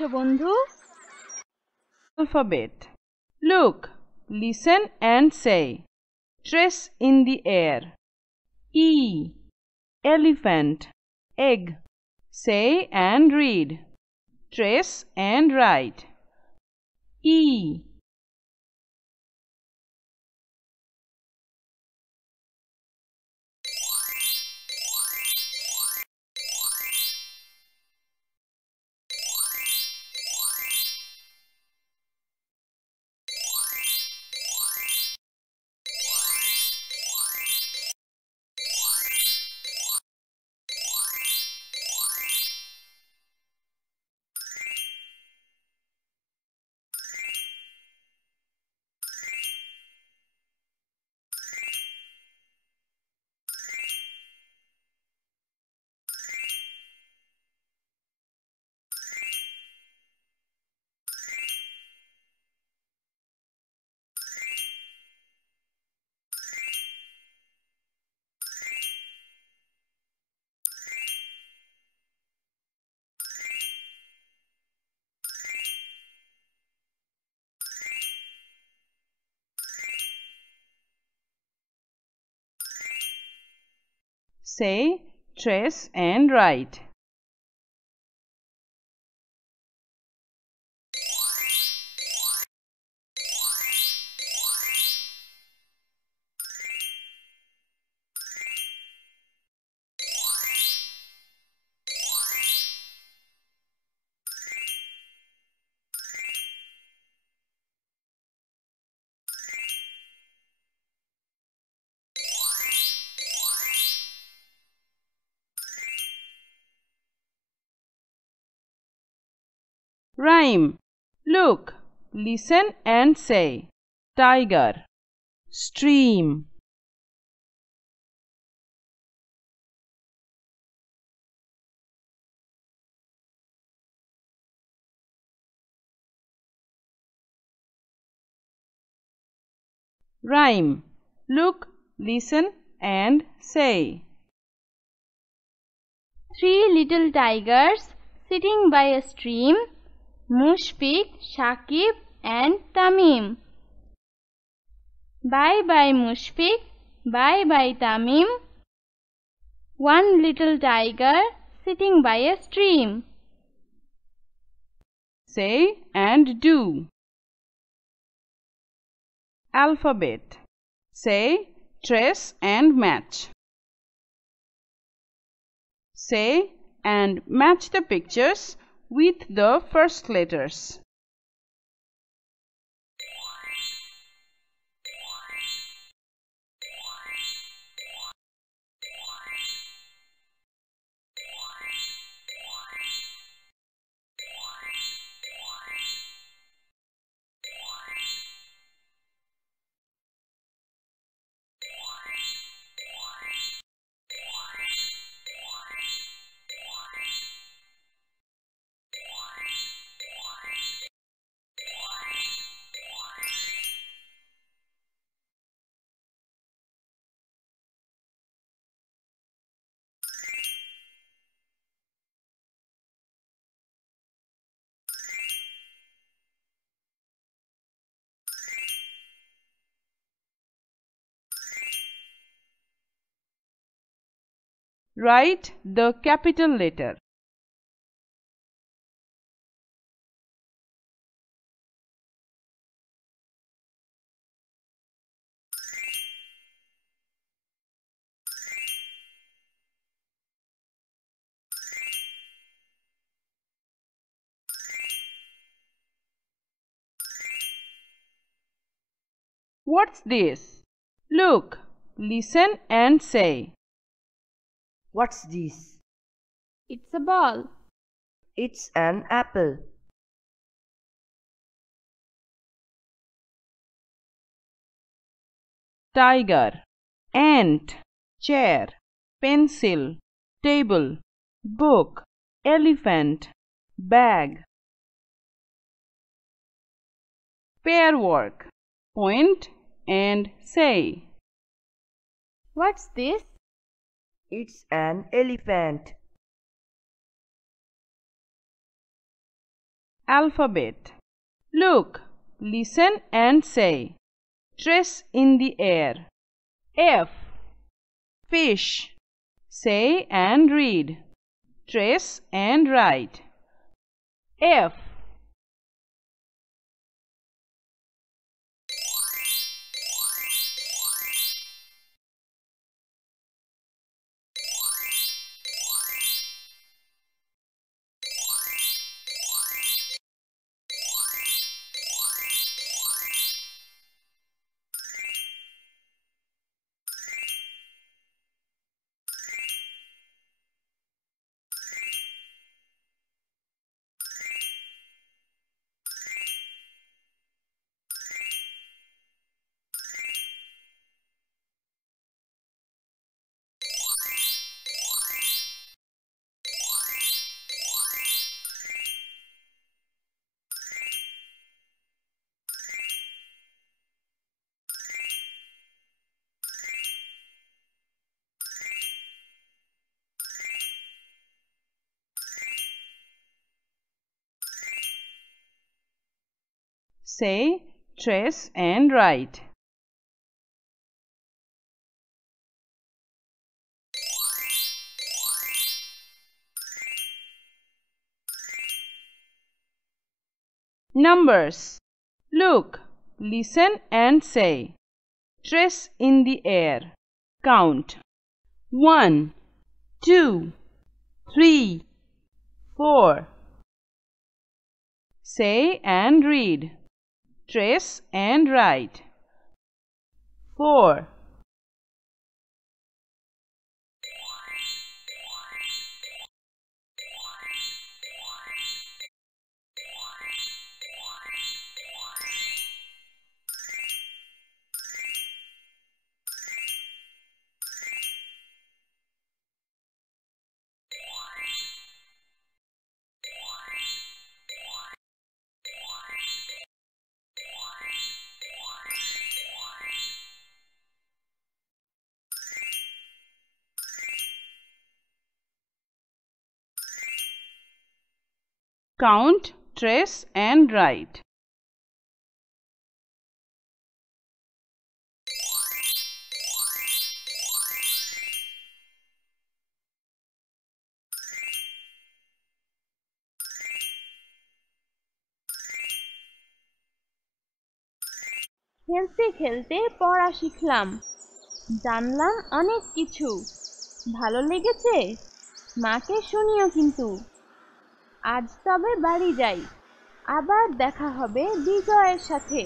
করছো বন্ধু? Alphabet. Look, listen and say. Trace in the air. E. Elephant. Egg. Say and read. Trace and write. E. Say, trace and write. Rhyme. Look, listen and say. Tiger. Stream. Rhyme. Look, listen and say. 3 little tigers sitting by a stream. Mushfiq, Shakib and Tamim. Bye bye Mushfiq, bye bye Tamim. One little tiger sitting by a stream. Say and do. Alphabet. Say, trace and match. Say and match the pictures with the first letters. Write the capital letter. What's this? Look, listen and say. What's this? It's a ball. It's an apple. Tiger, ant, chair, pencil, table, book, elephant, bag. Pair work. Point and say. What's this? It's an elephant. alphabet. Look, listen and say. Trace in the air. F. Fish. Say and read. Trace and write. F. Say, trace and write. Numbers. Look, listen and say. Trace in the air. Count. 1, 2, 3, 4. Say and read. Trace and write. 4. Count, trace and write. খেলতে খেলতে পড়া শিখলাম, জানলাম অনেক কিছু। ভালো লেগেছে? মাকে শুনিও কিন্তু। আজ তবে বাড়ি যাই, আবার দেখা হবে বিজয়ের সাথে।